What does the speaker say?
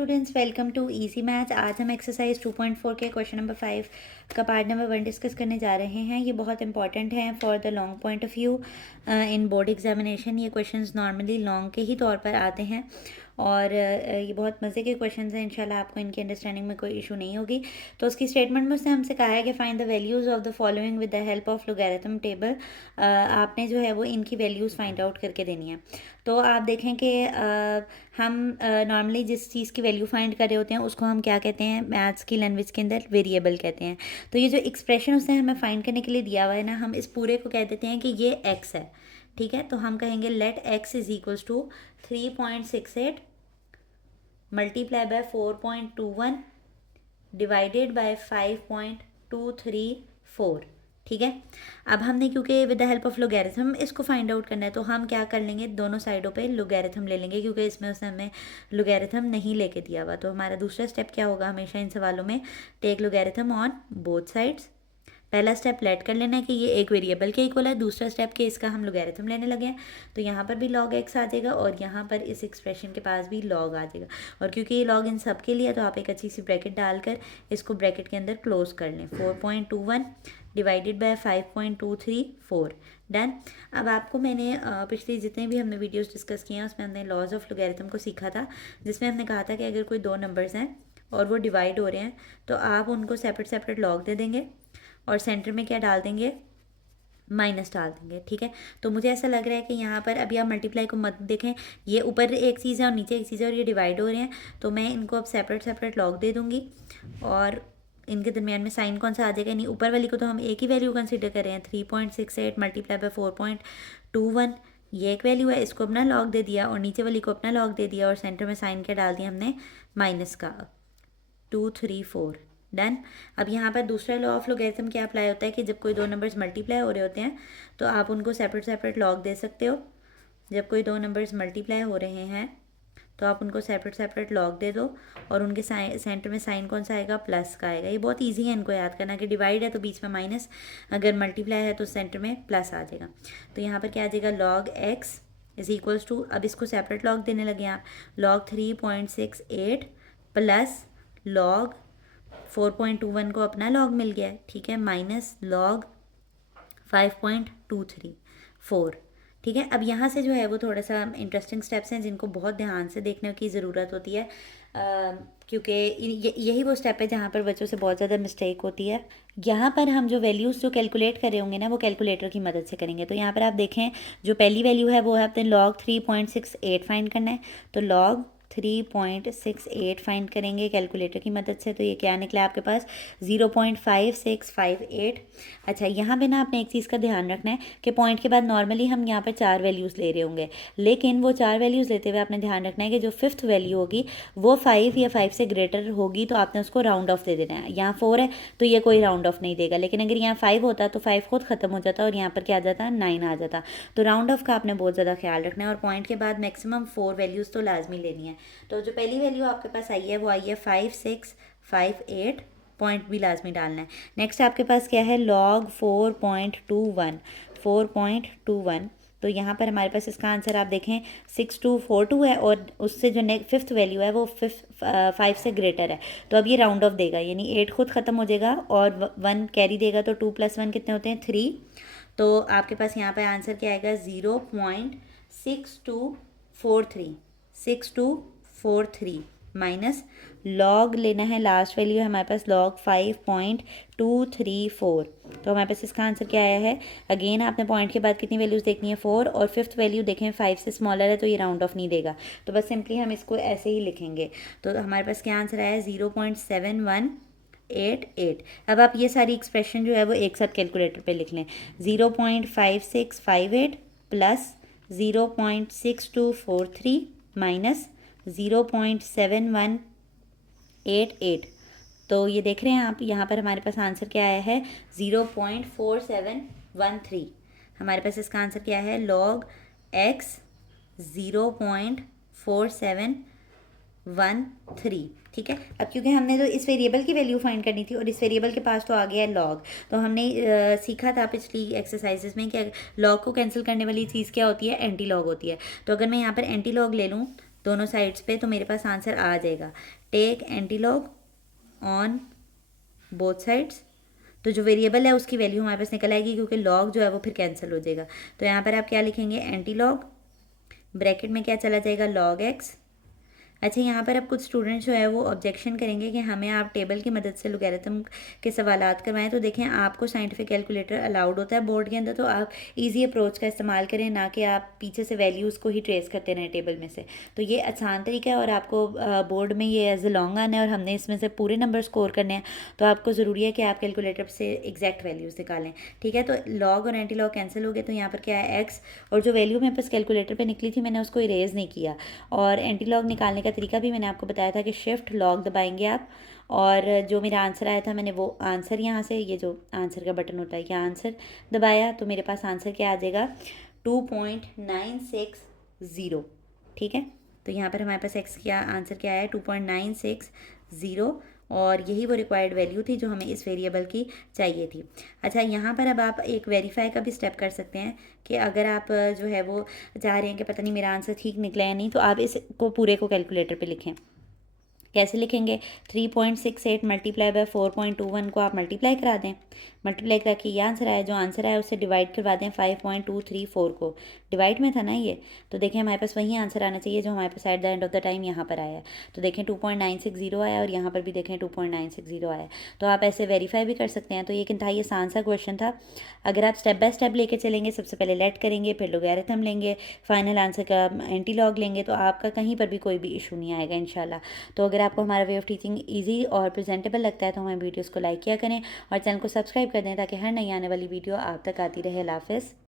Students, welcome to easy maths. आज हम exercise 2.4 के क्वेश्चन नंबर 5 का पार्ट नंबर 1 डिस्कस करने जा रहे हैं। ये बहुत इंपॉर्टेंट है for the long point of view in board examination. ये क्वेश्चंस नॉर्मली लॉन्ग के ही तौर पर आते हैं और ये बहुत मज़े के क्वेश्चंस हैं। इंशाल्लाह आपको इनकी अंडरस्टैंडिंग में कोई इशू नहीं होगी। तो उसकी स्टेटमेंट में उसने हमसे कहा है कि find the values of the following with the help of logarithm table. आपने जो है वो इनकी वैल्यूज़ फाइंड आउट करके देनी है। तो आप देखें कि हम नॉर्मली जिस चीज़ की वैल्यू फाइंड कर रहे होते हैं उसको हम क्या कहते हैं, मैथ्स की लैंग्वेज के अंदर वेरिएबल कहते हैं। तो ये जो एक्सप्रेशन उसने हमें फाइंड करने के लिए दिया हुआ है ना, हम इस पूरे को कह देते हैं कि ये एक्स है। ठीक है, तो हम कहेंगे let x is equals to 3.68 multiply by 4.21 divided by 5.234। ठीक है, अब हमने क्योंकि with the help of logarithm इसको फाइंड आउट करना है, तो हम क्या कर लेंगे, दोनों साइडों पे लोगैरिथम ले लेंगे, क्योंकि इसमें उसने हमें लोगैरिथम नहीं लेके दिया हुआ। तो हमारा दूसरा स्टेप क्या होगा, हमेशा इन सवालों में take logarithm on both sides. पहला स्टेप लेट कर लेना है कि ये एक वेरिएबल के इक्वल है। दूसरा स्टेप के इसका हम लोगैरिथम लेने लगे हैं, तो यहाँ पर भी log x आ जाएगा और यहाँ पर इस एक्सप्रेशन के पास भी log आ जाएगा। और क्योंकि ये log इन सब के लिए है, तो आप एक अच्छी सी ब्रैकेट डालकर इसको ब्रैकेट के अंदर क्लोज कर लें। 4.21 डिवाइडेड बाय 5.234 डन। अब आपको मैंने पिछली जितने भी हमने वीडियोस डिस्कस किए हैं उसमें हमने लॉज ऑफ लोगैरिथम को सीखा था, जिसमें हमने कहा था कि अगर कोई दो नंबर्स हैं और वो डिवाइड हो रहे हैं तो आप उनको सेपरेट सेपरेट लॉग दे देंगे और सेंटर में क्या डाल देंगे, माइनस डाल देंगे। ठीक है, तो मुझे ऐसा लग रहा है कि यहाँ पर अभी आप मल्टीप्लाई को मत देखें, ये ऊपर एक चीज़ है और नीचे एक चीज़ है और ये डिवाइड हो रहे हैं, तो मैं इनको अब सेपरेट सेपरेट लॉग दे दूँगी और इनके दरमियान में साइन कौन सा आ जाएगा, नहीं ऊपर वाली को तो हम एक ही वैल्यू कंसिडर कर रहे हैं। 3.68 मल्टीप्लाई बाय 4.21 ये एक वैल्यू है, इसको अपना लॉग दे दिया और नीचे वाली को अपना लॉग दे दिया और सेंटर में साइन क्या डाल दिया हमने, माइनस का 234 डन। अब यहाँ पर दूसरा लॉ ऑफ लोगैरिथम क्या अप्लाई होता है कि जब कोई दो नंबर्स मल्टीप्लाई हो रहे होते हैं तो आप उनको सेपरेट सेपरेट लॉग दे सकते हो। जब कोई दो नंबर्स मल्टीप्लाई हो रहे हैं तो आप उनको सेपरेट सेपरेट लॉग दे दो और उनके सेंटर में साइन कौन सा आएगा, प्लस का आएगा। ये बहुत इजी है इनको याद करना कि डिवाइड है तो बीच में माइनस, अगर मल्टीप्लाई है तो सेंटर में प्लस आ जाएगा। तो यहाँ पर क्या आ जाएगा, log x is equals to, अब इसको सेपरेट लॉग देने लगे आप, लॉग 3.68 प्लस लॉग 4.21 को अपना लॉग मिल गया है। ठीक है, माइनस लॉग 5.234। ठीक है, अब यहाँ से जो है वो थोड़ा सा इंटरेस्टिंग स्टेप्स हैं जिनको बहुत ध्यान से देखने की ज़रूरत होती है, क्योंकि यही वो स्टेप है जहाँ पर बच्चों से बहुत ज़्यादा मिस्टेक होती है। यहाँ पर हम जो वैल्यूज़ जो कैलकुलेट कर रहे होंगे ना, वो कैलकुलेटर की मदद से करेंगे। तो यहाँ पर आप देखें, जो पहली वैल्यू है वो है अपने लॉग 3.68 फाइंड करना है, तो लॉग 3.68 फाइंड करेंगे कैलकुलेटर की मदद से। तो ये क्या निकला आपके पास, 0.5658। अच्छा, यहाँ पे ना आपने एक चीज़ का ध्यान रखना है कि पॉइंट के बाद नॉर्मली हम यहाँ पर 4 वैल्यूज़ ले रहे होंगे, लेकिन वो 4 वैल्यूज़ लेते हुए आपने ध्यान रखना है कि जो 5th वैल्यू होगी वो 5 या 5 से ग्रेटर होगी, तो आपने उसको राउंड ऑफ दे देना है। यहाँ 4 है तो ये कोई राउंड ऑफ नहीं देगा, लेकिन अगर यहाँ 5 होता तो 5 खुद ख़त्म हो जाता और यहाँ पर क्या आ जाता, 9 आ जाता। तो राउंड ऑफ का आपने बहुत ज़्यादा ख्याल रखना है और पॉइंट के बाद मैक्सिमम 4 वैल्यूज़ तो लाजमी लेनी है। तो जो पहली वैल्यू आपके पास आई है वो आई है 5658, पॉइंट भी लाजमी डालना है। नेक्स्ट आपके पास क्या है, लॉग 4.21। तो यहाँ पर हमारे पास इसका आंसर आप देखें 6242 है और उससे जो 5th वैल्यू है वो 5 से ग्रेटर है, तो अब ये राउंड ऑफ देगा, यानी 8 खुद ख़त्म हो जाएगा और 1 कैरी देगा, तो 2 + 1 कितने होते हैं, 3। तो आपके पास यहाँ पर आंसर क्या आएगा, 0.6243 माइनस लॉग लेना है, लास्ट वैल्यू है हमारे पास लॉग 5.234। तो हमारे पास इसका आंसर क्या आया है, अगेन आपने पॉइंट के बाद कितनी वैल्यूज़ देखनी है, 4, और 5th वैल्यू देखें 5 से स्मॉलर है तो ये राउंड ऑफ नहीं देगा, तो बस सिंपली हम इसको ऐसे ही लिखेंगे। तो हमारे पास क्या आंसर आया, 0.7188। अब आप ये सारी एक्सप्रेशन जो है वो एक साथ कैलकुलेटर पे लिख लें, 0.5658 प्लस 0.6243 माइनस 0.7188। तो ये देख रहे हैं आप, यहाँ पर हमारे पास आंसर क्या आया है, 0.4713। हमारे पास इसका आंसर क्या है, लॉग एक्स 0.4713। ठीक है, अब क्योंकि हमने तो इस वेरिएबल की वैल्यू फाइंड करनी थी और इस वेरिएबल के पास तो आ गया है लॉग, तो हमने सीखा था पिछली एक्सरसाइजेस में कि लॉग को कैंसिल करने वाली चीज़ क्या होती है, एंटी लॉग होती है। तो अगर मैं यहाँ पर एंटी लॉग ले लूँ दोनों साइड्स पे, तो मेरे पास आंसर आ जाएगा। Take anti log on both sides, तो जो वेरिएबल है उसकी वैल्यू हमारे पास निकल आएगी, क्योंकि लॉग जो है वो फिर कैंसिल हो जाएगा। तो यहाँ पर आप क्या लिखेंगे, एंटी लॉग, ब्रैकेट में क्या चला जाएगा, लॉग एक्स। अच्छा, यहाँ पर अब कुछ स्टूडेंट्स जो है वो ऑब्जेक्शन करेंगे कि हमें आप टेबल की मदद से लोगैरिथम के सवालात करवाएं। तो देखें, आपको साइंटिफिक कैलकुलेटर अलाउड होता है बोर्ड के अंदर, तो आप इजी अप्रोच का इस्तेमाल करें, ना कि आप पीछे से वैल्यूज़ को ही ट्रेस करते रहें टेबल में से। तो ये आसान तरीका है, और आपको बोर्ड में ये एज ए लॉन्ग आना है और हमने इसमें से पूरे नंबर स्कोर करने हैं, तो आपको ज़रूरी है कि आप कैलकुलेटर से एग्जैक्ट वैल्यूज़ निकालें। ठीक है, तो लॉग और एंटी लॉग कैंसिल हो गए, तो यहाँ पर क्या है, एक्स, और जो वैल्यू मेरे पास कैलकुलेटर पर निकली थी मैंने उसको इरेज नहीं किया। और एंटी लॉग निकालने का तरीका भी मैंने आपको बताया था कि शिफ्ट लॉग दबाएंगे आप, और जो मेरा आंसर आया था मैंने वो आंसर यहाँ से, ये जो आंसर का बटन होता है, क्या आंसर दबाया, तो मेरे पास आंसर क्या आ जाएगा, 2.960। ठीक है, तो यहाँ पर हमारे पास एक्स का आंसर क्या है, 2.960, और यही वो रिक्वायर्ड वैल्यू थी जो हमें इस वेरिएबल की चाहिए थी। अच्छा, यहाँ पर अब आप एक वेरीफाई का भी स्टेप कर सकते हैं कि अगर आप जो है वो चाह रहे हैं कि पता नहीं मेरा आंसर ठीक निकला या नहीं, तो आप इसको पूरे को कैलकुलेटर पे लिखें। कैसे लिखेंगे, 3.68 मल्टीप्लाई बाय 4.21 को आप मल्टीप्लाई करा दें, मल्टीप्लाई करके ये आंसर आया, जो आंसर आया उससे डिवाइड करवा दें 5.234 को, डिवाइड में था ना ये, तो देखें हमारे पास वही आंसर आना चाहिए जो हमारे पास at the end of the time यहाँ पर आया है। तो देखें 2.960 आया, और यहाँ पर भी देखें 2.960 आया। तो आप ऐसे वेरीफाई भी कर सकते हैं। तो ये एक इंतहाई आसान सा क्वेश्चन था। अगर आप स्टेप बाय स्टेप लेके चलेंगे, सबसे पहले लेट करेंगे, फिर लोगैरिथम लेंगे, फाइनल आंसर का एंटी लॉग लेंगे, तो आपका कहीं पर भी कोई भी इशू नहीं आएगा इंशाल्लाह। तो अगर आपको हमारा वे ऑफ टीचिंग ईजी और प्रेजेंटेबल लगता है तो हमारे वीडियोज़ को लाइक किया करें और चैनल को सब्सक्राइब कर दें, ताकि हर नई आने वाली वीडियो आप तक आती रहे। अल्लाह हाफ़िज़।